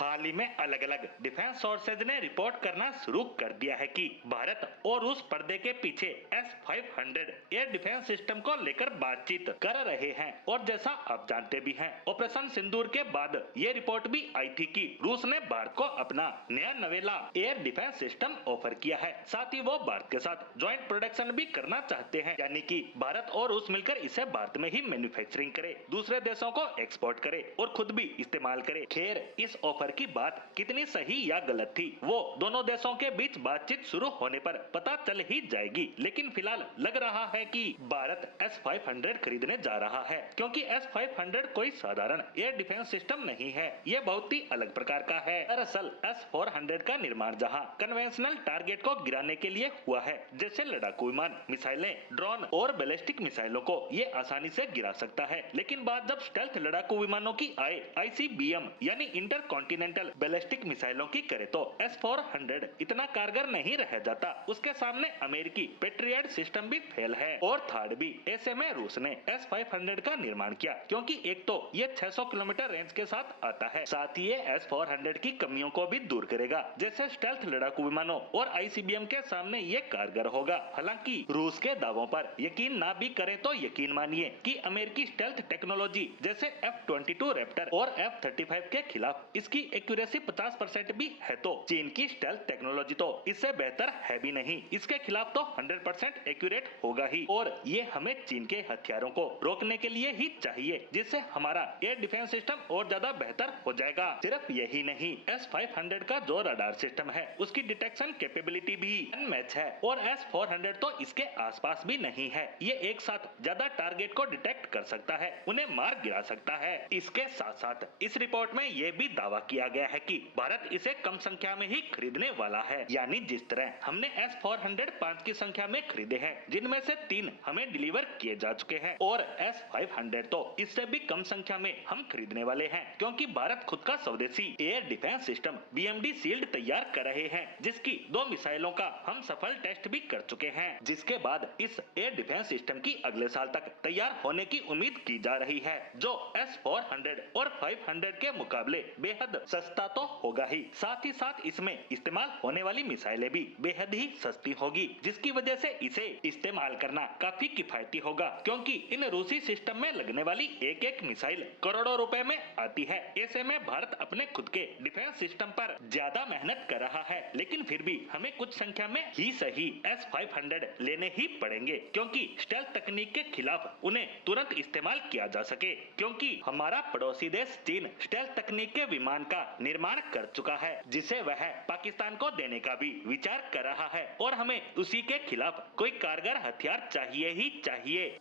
हाल ही में अलग अलग डिफेंस सोर्सेज ने रिपोर्ट करना शुरू कर दिया है कि भारत और रूस पर्दे के पीछे S-500 एयर डिफेंस सिस्टम को लेकर बातचीत कर रहे हैं। और जैसा आप जानते भी हैं, ऑपरेशन सिंदूर के बाद ये रिपोर्ट भी आई थी कि रूस ने भारत को अपना नया नवेला एयर डिफेंस सिस्टम ऑफर किया है। साथ ही वो भारत के साथ ज्वाइंट प्रोडक्शन भी करना चाहते हैं, यानी कि भारत और रूस मिलकर इसे भारत में ही मैन्युफैक्चरिंग करे, दूसरे देशों को एक्सपोर्ट करे और खुद भी इस्तेमाल करे। खैर, इस ऑफर की बात कितनी सही या गलत थी वो दोनों देशों के बीच बातचीत शुरू होने पर पता चल ही जाएगी। लेकिन फिलहाल लग रहा है कि भारत S-500 खरीदने जा रहा है, क्योंकि S-500 कोई साधारण एयर डिफेंस सिस्टम नहीं है, ये बहुत ही अलग प्रकार का है। दरअसल S-400 का निर्माण जहां कन्वेंशनल टारगेट को गिराने के लिए हुआ है, जैसे लड़ाकू विमान, मिसाइलें, ड्रोन और बैलिस्टिक मिसाइलों को ये आसानी से गिरा सकता है। लेकिन बात जब स्टेल्थ लड़ाकू विमानों की आए, ICBM यानी इंटर कॉन्टिनेंटल बैलिस्टिक मिसाइलों की करे, तो S-400 इतना कारगर नहीं रह जाता। उसके सामने अमेरिकी पेट्रियट सिस्टम भी फेल है और थर्ड भी। ऐसे में रूस ने S-500 का निर्माण किया, क्योंकि एक तो ये 600 किलोमीटर रेंज के साथ आता है, साथ ही ये S-400 की कमियों को भी दूर करेगा, जैसे स्टेल्थ लड़ाकू विमानों और ICBM के सामने ये कारगर होगा। हालांकि रूस के दावों पर यकीन ना भी करें तो यकीन मानिए कि अमेरिकी स्टेल्थ टेक्नोलॉजी जैसे F-22 रैप्टर और F-35 के खिलाफ इसकी एक्यूरेसी 50% भी है, तो चीन की स्टेल्थ टेक्नोलॉजी तो इससे बेहतर है भी नहीं। इसके खिलाफ तो 100% एक्यूरेट होगा ही, और ये हमें चीन के हथियारों को रोकने के लिए ही चाहिए, जिससे हमारा एयर डिफेंस सिस्टम और ज्यादा बेहतर हो जाएगा। सिर्फ यही नहीं, S-500 का जो रडार सिस्टम है उसकी डिटेक्शन कैपेबिलिटी भी अनमैच है, और S-400 तो इसके आसपास भी नहीं है। ये एक साथ ज्यादा टारगेट को डिटेक्ट कर सकता है, उन्हें मार गिरा सकता है। इसके साथ साथ इस रिपोर्ट में ये भी दावा किया गया है कि भारत इसे कम संख्या में ही खरीदने वाला है, यानी जिस तरह हमने S-400 5 की संख्या में खरीदे हैं, जिनमें से 3 हमें डिलीवर किए जा चुके हैं, और S-500 तो इससे भी कम संख्या में हम खरीदने वाले हैं, क्योंकि भारत खुद का स्वदेशी air defence system BMD shield तैयार कर रहे हैं, जिसकी 2 मिसाइलों का हम सफल टेस्ट भी कर चुके हैं, जिसके बाद इस एयर डिफेंस सिस्टम की अगले साल तक तैयार होने की उम्मीद की जा रही है, जो S-400 और 500 के मुकाबले बेहद सस्ता तो होगा ही, साथ ही साथ इसमें इस्तेमाल होने वाली मिसाइलें भी बेहद ही सस्ती होगी, जिसकी वजह से इसे इस्तेमाल करना काफी किफायती होगा, क्योंकि इन रूसी सिस्टम में लगने वाली एक एक मिसाइल करोड़ों रुपए में आती है। ऐसे में भारत अपने खुद के डिफेंस सिस्टम पर ज्यादा मेहनत कर रहा है, लेकिन फिर भी हमें कुछ संख्या में ही सही S-500 लेने ही पड़ेंगे, क्योंकि स्टेल्थ तकनीक के खिलाफ उन्हें तुरंत इस्तेमाल किया जा सके, क्योंकि हमारा पड़ोसी देश चीन स्टेल्थ तकनीक के विमान का निर्माण कर चुका है, जिसे वह पाकिस्तान को देने का भी विचार कर रहा है, और हमें उसी के खिलाफ कोई कारगर हथियार चाहिए ही चाहिए।